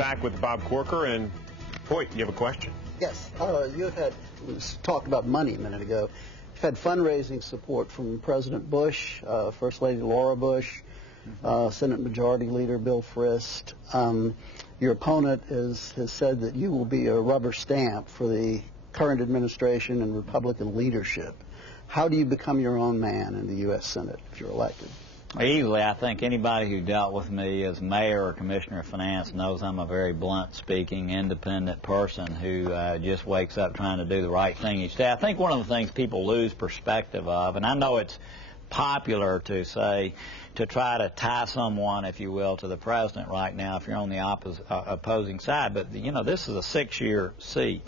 back with Bob Corker, and Hoyt, you have a question? Yes. You had talked about money a minute ago. You've had fundraising support from President Bush, First Lady Laura Bush, Senate Majority Leader Bill Frist. Your opponent has said that you will be a rubber stamp for the current administration and Republican leadership. How do you become your own man in the U.S. Senate if you're elected? Easily. I think anybody who dealt with me as mayor or commissioner of finance knows I'm a very blunt-speaking, independent person who just wakes up trying to do the right thing each day. I think one of the things people lose perspective of, and I know it's popular to say, to try to tie someone, if you will, to the president right now if you're on the opposing side, but, you know, this is a 6-year seat.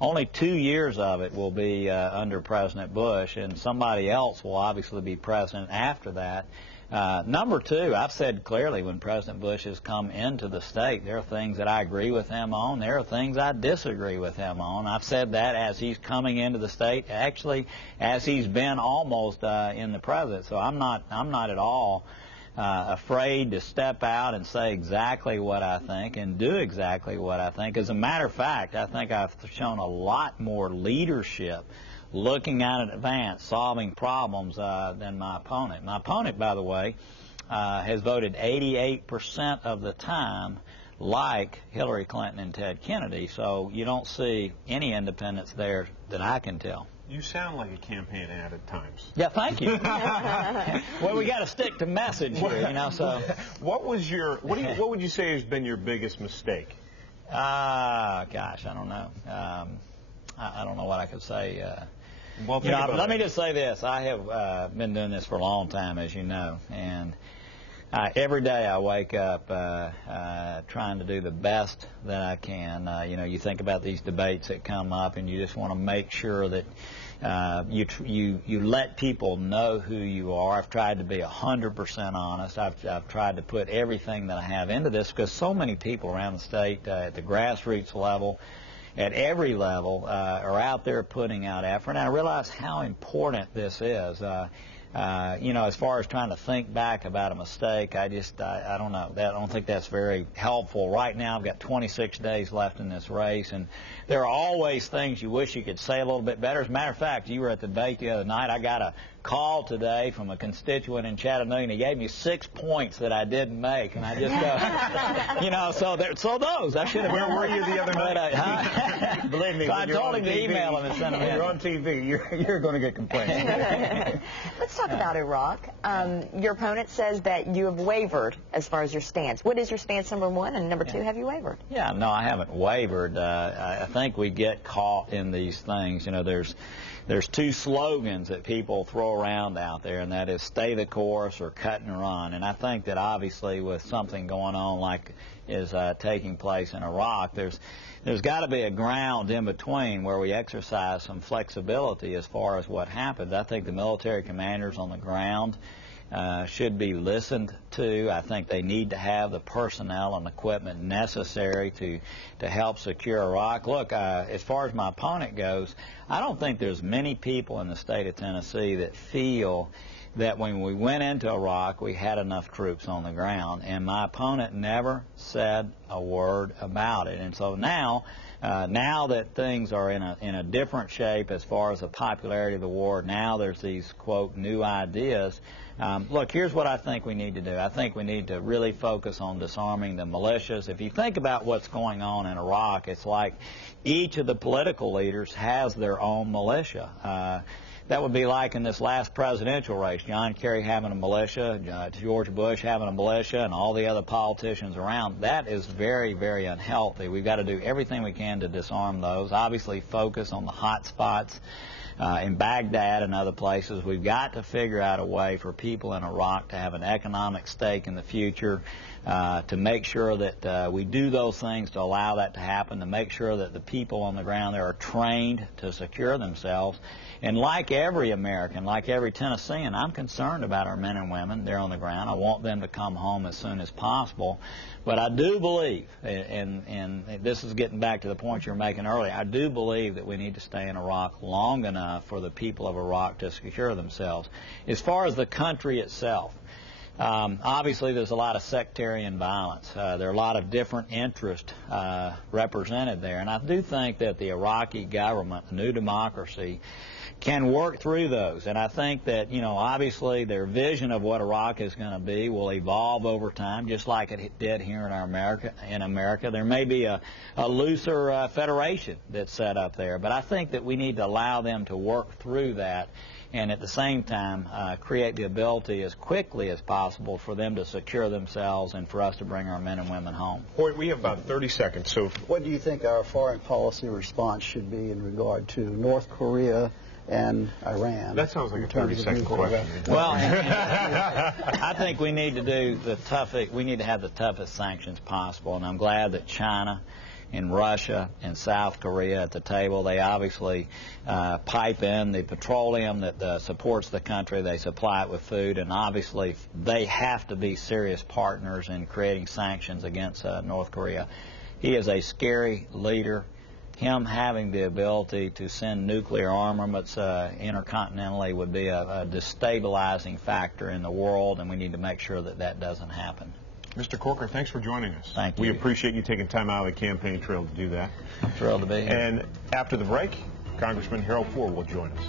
Only 2 years of it will be under President Bush, and somebody else will obviously be president after that. Number two, I've said clearly when President Bush has come into the state, there are things that I agree with him on. There are things I disagree with him on. I've said that as he's coming into the state, actually as he's been almost in the president. So I'm not at all afraid to step out and say exactly what I think and do exactly what I think. As a matter of fact, I think I've shown a lot more leadership, looking out in advance, solving problems than my opponent. My opponent, by the way, has voted 88% of the time like Hillary Clinton and Ted Kennedy, so you don't see any independence there that I can tell. You sound like a campaign ad at times. Yeah, thank you. Well, we got to stick to message here, you know. So, what would you say has been your biggest mistake? Gosh, I don't know. I don't know what I could say. Well, let me just say this. I have been doing this for a long time, as you know, and every day I wake up trying to do the best that I can. You know, you think about these debates that come up, and you just want to make sure that you let people know who you are. I've tried to be 100% honest. I've tried to put everything that I have into this because so many people around the state at the grassroots level, at every level, are out there putting out effort. And I realize how important this is. You know, as far as trying to think back about a mistake, I don't know. I don't think that's very helpful. Right now, I've got 26 days left in this race, and there are always things you wish you could say a little bit better. As a matter of fact, you were at the debate the other night. I got a call today from a constituent in Chattanooga, and he gave me 6 points that I didn't make, and I just, you know, so those I should have. Where were you the other night? Believe me, so I told him to email him and send him in. You're on TV. You're going to get complaints. Let's talk about Iraq. Your opponent says that you have wavered as far as your stance. What is your stance, number one, and number two, have you wavered? Yeah, no, I haven't wavered. I think we get caught in these things. You know, there's two slogans that people throw around out there, and that is stay the course or cut and run. And I think that obviously with something going on like is taking place in Iraq, there's got to be a ground in between where we exercise some flexibility as far as what happens. I think the military commanders on the ground should be listened to. I think they need to have the personnel and equipment necessary to help secure Iraq. Look, as far as my opponent goes, I don't think there's many people in the state of Tennessee that feel that when we went into Iraq, we had enough troops on the ground, and my opponent never said a word about it. And so now that things are in a different shape as far as the popularity of the war, now there's these, quote, new ideas. Look, here's what I think we need to do. I think we need to really focus on disarming the militias. If you think about what's going on in Iraq, it's like each of the political leaders has their own militia. That would be like in this last presidential race, John Kerry having a militia, George Bush having a militia, and all the other politicians around. That is very, very unhealthy. We've got to do everything we can to disarm those. Obviously, focus on the hot spots in Baghdad and other places. We've got to figure out a way for people in Iraq to have an economic stake in the future, to make sure that we do those things to allow that to happen, to make sure that the people on the ground there are trained to secure themselves. And like every American, like every Tennessean, I'm concerned about our men and women there on the ground. I want them to come home as soon as possible. But I do believe, and this is getting back to the point you were making earlier, I do believe that we need to stay in Iraq long enough for the people of Iraq to secure themselves. As far as the country itself, Obviously, there's a lot of sectarian violence. There are a lot of different interests represented there. And I do think that the Iraqi government, the new democracy, can work through those. And I think that, obviously their vision of what Iraq is going to be will evolve over time, just like it did here in America. There may be a looser federation that's set up there. But I think that we need to allow them to work through that and at the same time create the ability as quickly as possible for them to secure themselves and for us to bring our men and women home. Hoyt, we have about 30 seconds. So, what do you think our foreign policy response should be in regard to North Korea and Iran? That sounds like a 30-second question. Well, I think we need to do we need to have the toughest sanctions possible, and I'm glad that China and Russia and South Korea at the table. They obviously pipe in the petroleum that supports the country. They supply it with food, and obviously they have to be serious partners in creating sanctions against North Korea. He is a scary leader. Him having the ability to send nuclear armaments intercontinentally would be a destabilizing factor in the world, and we need to make sure that that doesn't happen. Mr. Corker, thanks for joining us. Thank you. We appreciate you taking time out of the campaign trail to do that. I'm thrilled to be here. And after the break, Congressman Harold Ford will join us.